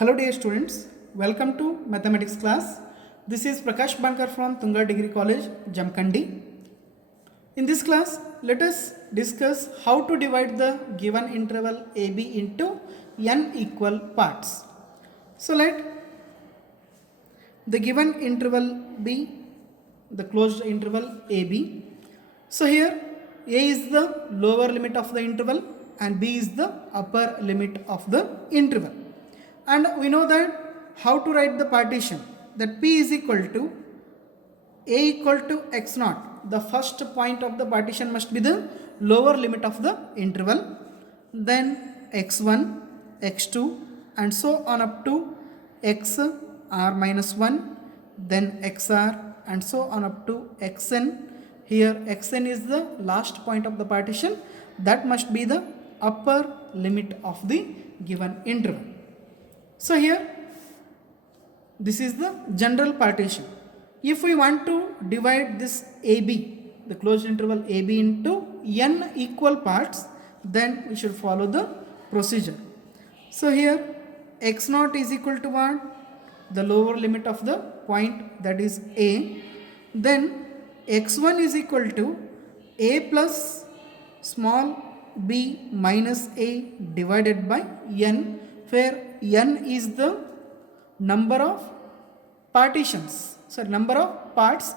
Hello dear students, welcome to mathematics class. This is Prakash Bankar from Tunga Degree College, Jamkandi. In this class, let us discuss how to divide the given interval AB into n equal parts. So let the given interval be the closed interval AB. So here A is the lower limit of the interval and B is the upper limit of the interval. And we know that how to write the partition, that P is equal to A equal to x naught. The first point of the partition must be the lower limit of the interval, then x1, x2 and so on up to x r minus 1, then xr and so on up to xn. Here xn is the last point of the partition, that must be the upper limit of the given interval. So here this is the general partition. If we want to divide this AB, the closed interval AB into n equal parts, then we should follow the procedure. So here x naught is equal to what? The lower limit of the point, that is A. Then x1 is equal to A plus small b minus a divided by n, where n is the number of partitions, number of parts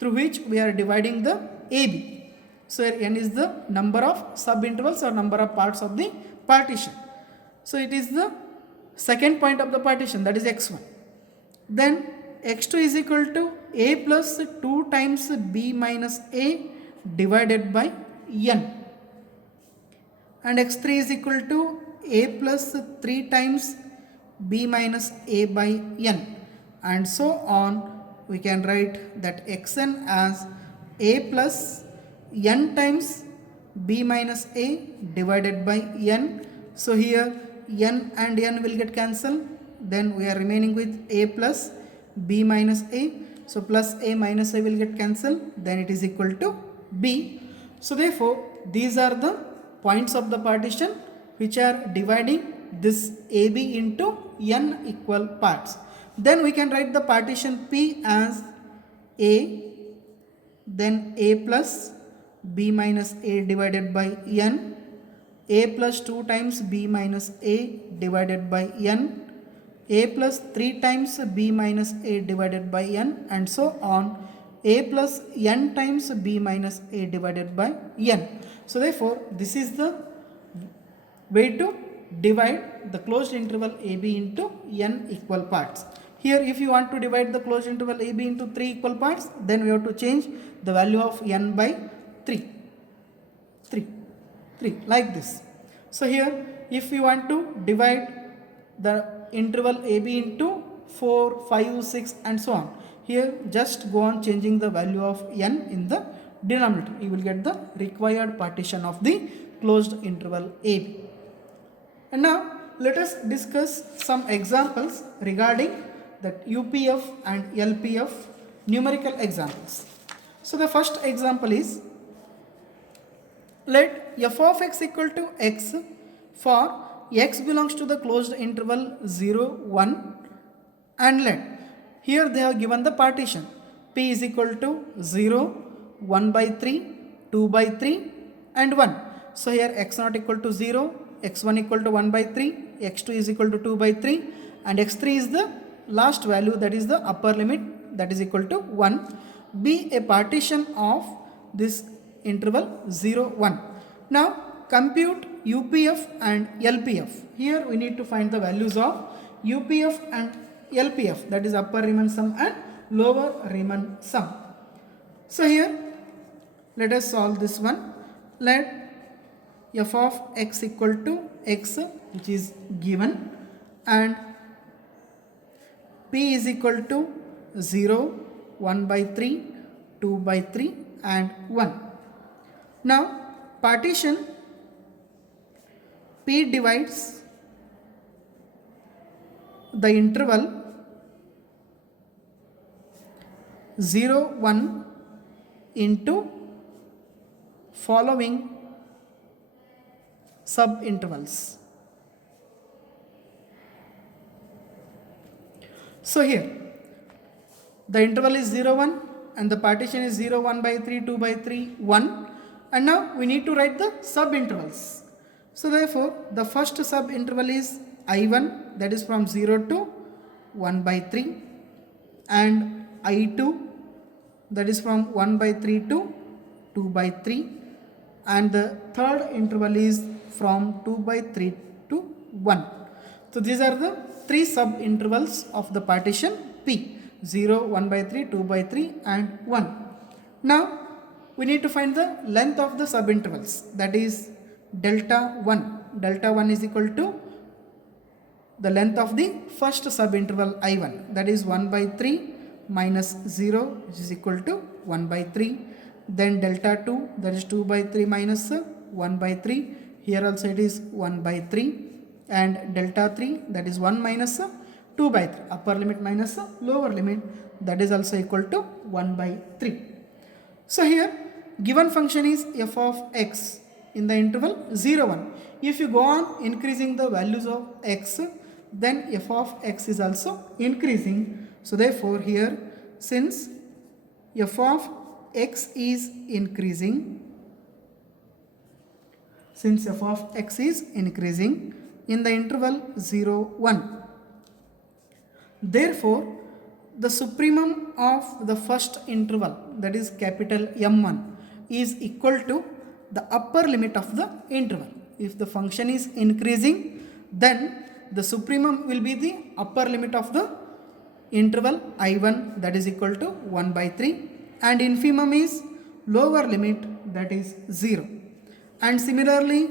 through which we are dividing the AB. So here n is the number of subintervals or number of parts of the partition. So it is the second point of the partition, that is x1. Then x2 is equal to a plus 2 times b minus a divided by n. And x3 is equal to a plus 3 times b minus a by n, and so on. We can write that xn as a plus n times b minus a divided by n. So here n and n will get cancelled, then we are remaining with a plus b minus a. So plus a minus a will get cancelled, then it is equal to b. So therefore these are the points of the partition which are dividing this AB into n equal parts. Then we can write the partition P as A, then a plus b minus a divided by n, a plus 2 times b minus a divided by n, a plus 3 times b minus a divided by n, and so on, a plus n times b minus a divided by n. So therefore this is the way to divide the closed interval AB into n equal parts. Here if you want to divide the closed interval AB into 3 equal parts, then we have to change the value of n by 3 like this. So here if you want to divide the interval AB into 4, 5, 6 and so on, here just go on changing the value of n in the denominator. You will get the required partition of the closed interval AB. And now let us discuss some examples regarding that UPF and LPF numerical examples. So the first example is, let f of x equal to x for x belongs to the closed interval 0, 1, and let, here they have given the partition p is equal to 0, 1 by 3, 2 by 3 and 1. So here x naught equal to 0, x1 equal to 1 by 3, x2 is equal to 2 by 3 and x3 is the last value, that is the upper limit, that is equal to 1, be a partition of this interval 0, 1. Now compute UPF and LPF. Here we need to find the values of UPF and LPF, that is upper Riemann sum and lower Riemann sum. So here let us solve this one. Let f of x equal to x, which is given, and p is equal to 0, 1 by 3, 2 by 3 and 1. Now partition P divides the interval 0, 1 into following subintervals. So here the interval is 0 1 and the partition is 0 1 by 3 2 by 3 1, and now we need to write the sub intervals. So therefore the first sub interval is I1, that is from 0 to 1 by 3, and I2, that is from 1 by 3 to 2 by 3, and the third interval is from 2 by 3 to 1. So these are the three sub intervals of the partition P: 0, 1 by 3, 2 by 3 and 1. Now we need to find the length of the sub intervals, that is delta 1. Delta 1 is equal to the length of the first sub interval I1, that is 1 by 3 minus 0, which is equal to 1 by 3. Then delta 2, that is 2 by 3 minus 1 by 3. Here also it is 1 by 3. And delta 3, that is 1 minus 2 by 3. Upper limit minus lower limit, that is also equal to 1 by 3. So here given function is f of x in the interval 0 1. If you go on increasing the values of x, then f of x is also increasing. So therefore here, since f of x is increasing, in the interval 0 1, therefore the supremum of the first interval, that is capital M1, is equal to the upper limit of the interval. If the function is increasing, then the supremum will be the upper limit of the interval I1, that is equal to 1 by 3, and infimum is lower limit, that is 0. And similarly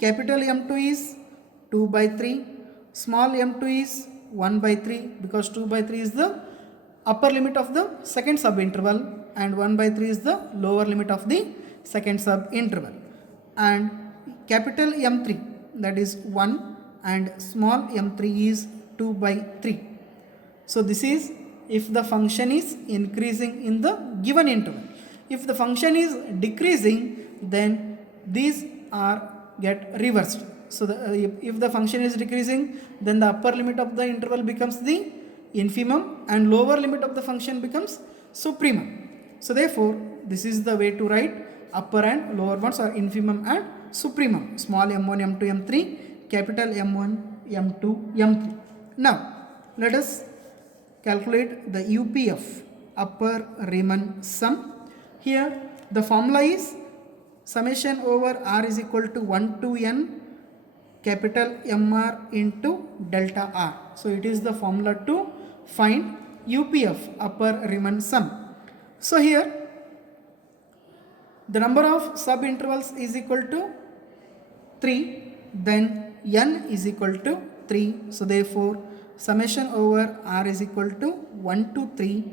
capital M2 is 2 by 3, small m2 is 1 by 3, because 2 by 3 is the upper limit of the second sub interval and 1 by 3 is the lower limit of the second sub interval. And capital M3, that is 1, and small m3 is 2 by 3. So this is if the function is increasing in the given interval. If the function is decreasing, then these are get reversed. So if the function is decreasing, then the upper limit of the interval becomes the infimum and lower limit of the function becomes supremum. So therefore this is the way to write upper and lower ones, or infimum and supremum: small m1 m2 m3, capital M1 m2 m3. Now let us calculate the UPF, upper Riemann sum. Here the formula is summation over r is equal to 1 to n capital MR into delta r. So it is the formula to find UPF, upper Riemann sum. So here the number of sub intervals is equal to 3, then n is equal to 3. So therefore summation over r is equal to 1 to 3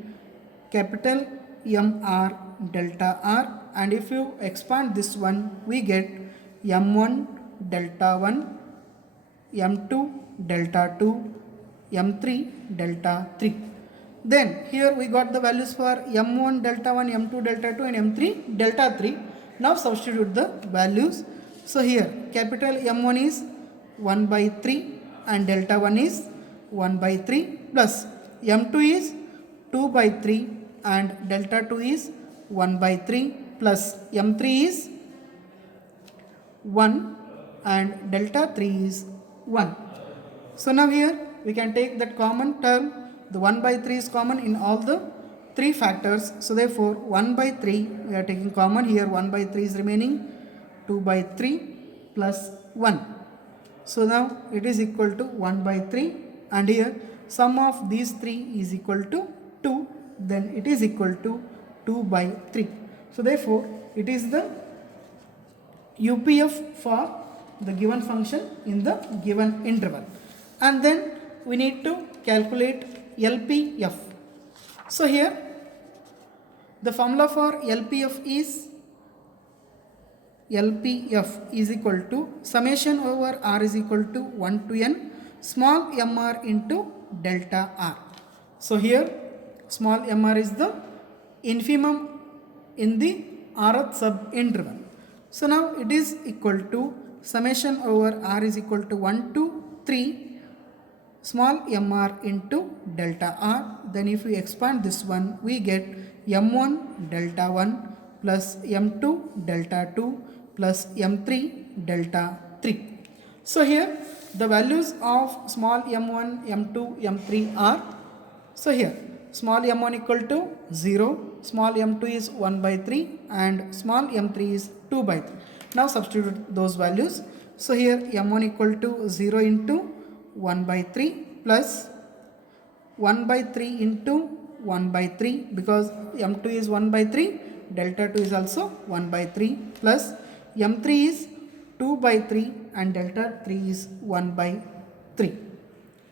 capital MR delta r, and if you expand this one, we get m1 delta 1, m2 delta 2, m3 delta 3. Then here we got the values for m1 delta 1, m2 delta 2 and m3 delta 3. Now substitute the values. So here capital M1 is 1 by 3 and delta 1 is 1 by 3, plus m2 is 2 by 3 and delta 2 is 1 by 3, plus m3 is 1 and delta 3 is 1. So now here we can take that common term. The 1 by 3 is common in all the three factors. So therefore 1 by 3 we are taking common here. 1 by 3 is remaining, 2 by 3 plus 1. So now it is equal to 1 by 3, and here sum of these three is equal to 2, then it is equal to 2 by 3. So therefore it is the UPF for the given function in the given interval. And then we need to calculate LPF. So here the formula for LPF is equal to summation over r is equal to 1 to n small mr into delta r. So here small mr is the infimum in the rth sub interval. So now it is equal to summation over r is equal to 1 to 3 small mr into delta r. Then if we expand this one, we get m1 delta 1 plus m2 delta 2 plus m3 delta 3. So here the values of small m1, m2, m3 are, so here small m1 equal to 0, small m2 is 1 by 3 and small m3 is 2 by 3. Now substitute those values. So here m1 equal to 0 into 1 by 3 plus 1 by 3 into 1 by 3, because m2 is 1 by 3, delta 2 is also 1 by 3, plus m3 is 2 by 3 and delta 3 is 1 by 3.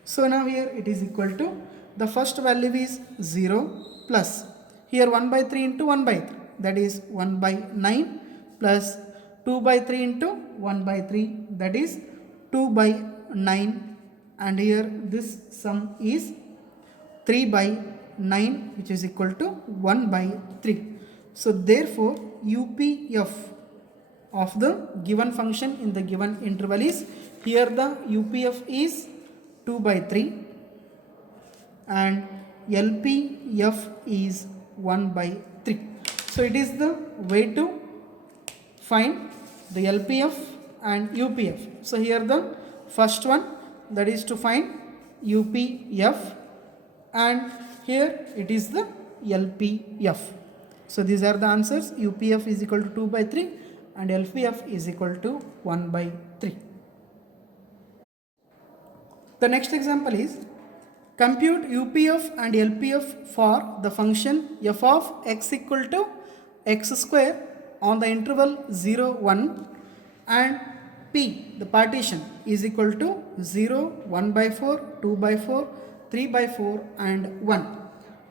So now here it is equal to, the first value is 0 plus here 1 by 3 into 1 by 3, that is 1 by 9, plus 2 by 3 into 1 by 3, that is 2 by 9, and here this sum is 3 by 9, which is equal to 1 by 3. So therefore UPF of the given function in the given interval is, here the UPF is 2 by 3 and LPF is 1 by 3. So it is the way to find the LPF and UPF. So here the first one, that is to find UPF, and here it is the LPF. So these are the answers. UPF is equal to 2 by 3 and LPF is equal to 1 by 3. The next example is, compute UPF and LPF for the function f of x equal to x square on the interval 0, 1 and p, the partition, is equal to 0, 1 by 4, 2 by 4, 3 by 4 and 1.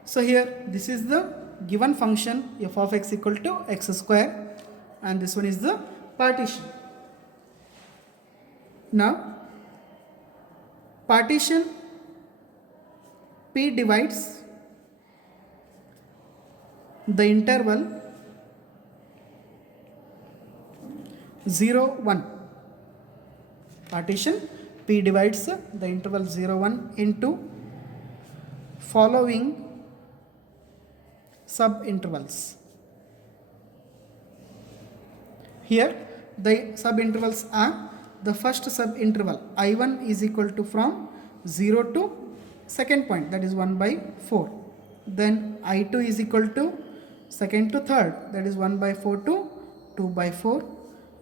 So here this is the given function f of x equal to x square, and this one is the partition. Now partition p divides the interval 0, 1. Partition p divides the interval 0, 1 into following subintervals. Here the subintervals are, the first subinterval I1 is equal to from 0 to second point, that is 1 by 4. Then I2 is equal to second to third, that is 1 by 4 to 2 by 4.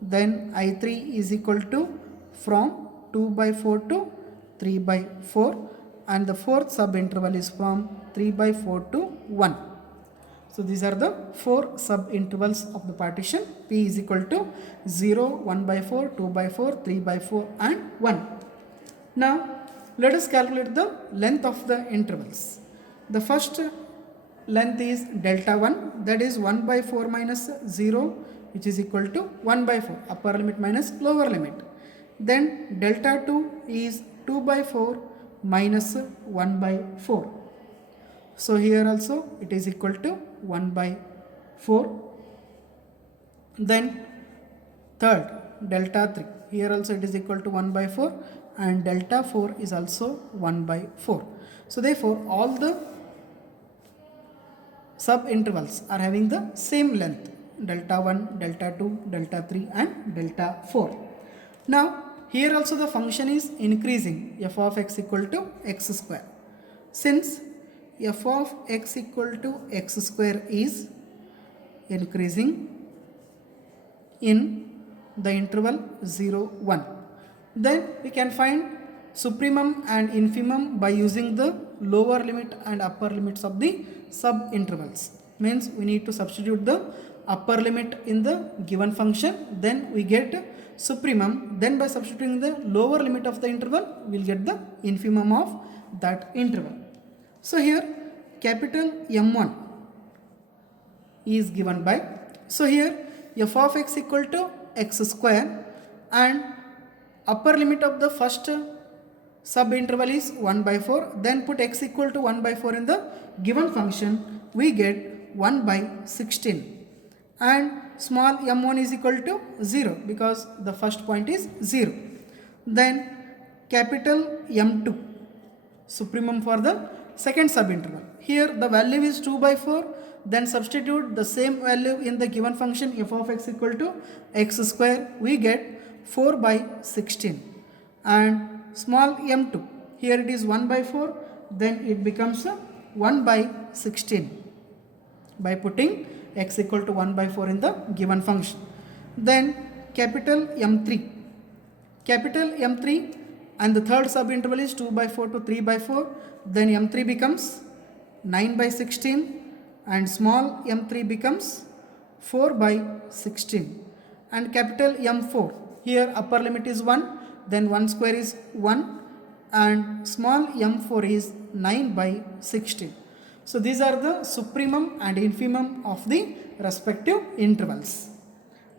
Then I3 is equal to from 2 by 4 to 3 by 4, and the fourth subinterval is from 3 by 4 to 1. So these are the four subintervals of the partition. P is equal to 0, 1 by 4, 2 by 4, 3 by 4 and 1. Now let us calculate the length of the intervals. The first length is delta 1, that is 1 by 4 minus 0, which is equal to 1 by 4, upper limit minus lower limit. Then delta 2 is 2 by 4 minus 1 by 4. So here also it is equal to 1 by 4. Then third, delta 3, here also it is equal to 1 by 4, and delta 4 is also 1 by 4. So therefore all the subintervals are having the same length, delta 1, delta 2, delta 3 and delta 4. Now here also the function is increasing, f of x equal to x square. Since f of x equal to x square is increasing in the interval 0, 1, then we can find supremum and infimum by using the lower limit and upper limits of the subintervals. Means we need to substitute the upper limit in the given function, then we get supremum, then by substituting the lower limit of the interval we will get the infimum of that interval. So here capital M1 is given by, so here f of x equal to x square, and upper limit of the first subinterval is 1 by 4, then put x equal to 1 by 4 in the given function, we get 1 by 16, and small m1 is equal to 0 because the first point is 0. Then capital M2 supremum for the second subinterval. Here the value is 2 by 4, then substitute the same value in the given function f of x equal to x square, we get 4 by 16. And small m2, here it is 1 by 4, then it becomes 1 by 16 by putting x equal to 1 by 4 in the given function. Then capital M3, and the third subinterval is 2 by 4 to 3 by 4, then M3 becomes 9 by 16 and small m3 becomes 4 by 16. And capital M4, here upper limit is 1, then 1 square is 1 and small m4 is 9 by 16. So these are the supremum and infimum of the respective intervals.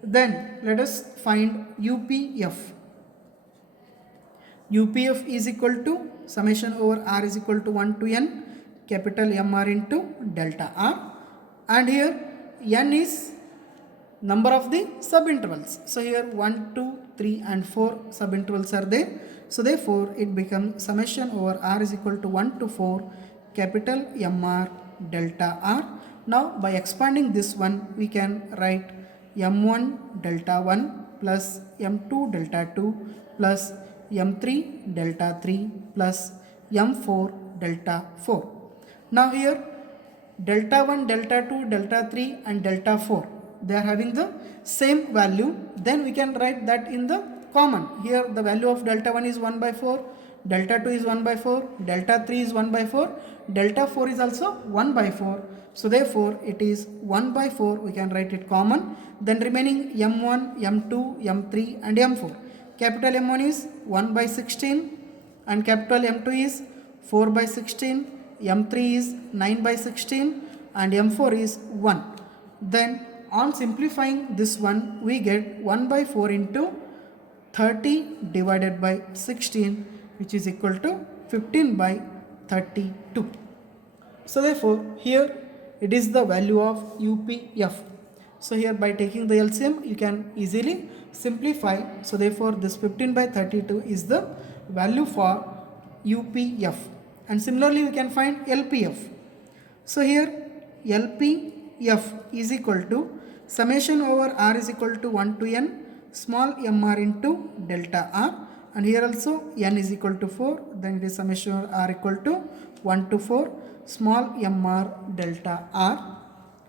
Then let us find UPF. UPF is equal to summation over r is equal to 1 to n capital Mr into delta r, and here n is number of the subintervals. So here 1, 2, 3 and 4 subintervals are there. So therefore it becomes summation over r is equal to 1 to 4 capital Mr delta r. Now by expanding this one we can write m1 delta 1 plus m2 delta 2 plus m3 delta 3 plus m4 delta 4. Now here delta 1, delta 2, delta 3 and delta 4, they are having the same value, then we can write that in the common. Here the value of delta 1 is 1 by 4, delta 2 is 1 by 4, delta 3 is 1 by 4, delta 4 is also 1 by 4. So therefore it is 1 by 4, we can write it common. Then remaining m1, m2, m3 and m4. Capital M1 is 1 by 16 and capital M2 is 4 by 16, M3 is 9 by 16 and M4 is 1. Then on simplifying this one, we get 1 by 4 into 30 divided by 16, which is equal to 15 by 32. So therefore here it is the value of UPF. So here by taking the LCM you can easily simplify. So therefore this 15 by 32 is the value for UPF. And similarly we can find LPF. So here LPF is equal to summation over r is equal to 1 to n small mr into delta r, and here also n is equal to 4, then it is summation over r equal to 1 to 4 small mr delta r,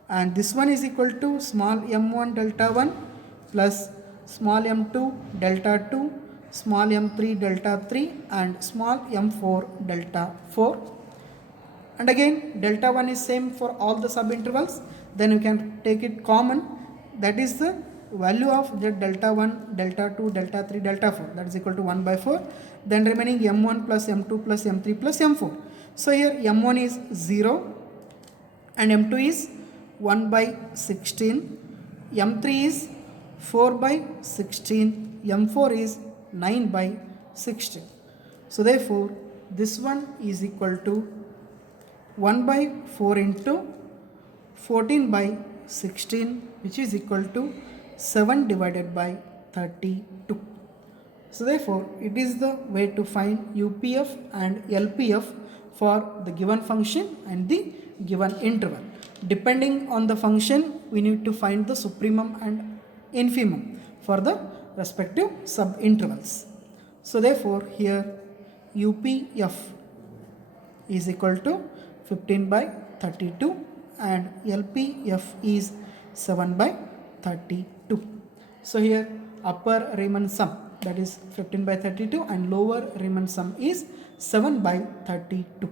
and this one is equal to small m1 delta 1 plus small m2 delta 2 small m3 delta 3 and small m4 delta 4. And again delta 1 is same for all the subintervals, then you can take it common, that is the value of the delta 1, delta 2, delta 3, delta 4, that is equal to 1 by 4. Then remaining m1 plus m2 plus m3 plus m4. So here m1 is 0 and m2 is 1 by 16, m3 is 4 by 16, m4 is 9 by 16. So therefore this one is equal to 1 by 4 into 14 by 16, which is equal to 7 divided by 32. So therefore it is the way to find UPF and LPF for the given function and the given interval. Depending on the function we need to find the supremum and infimum for the respective subintervals. So therefore here UPF is equal to 15 by 32 and LPF is 7 by 32. So here upper Riemann sum, that is 15 by 32, and lower Riemann sum is 7 by 32.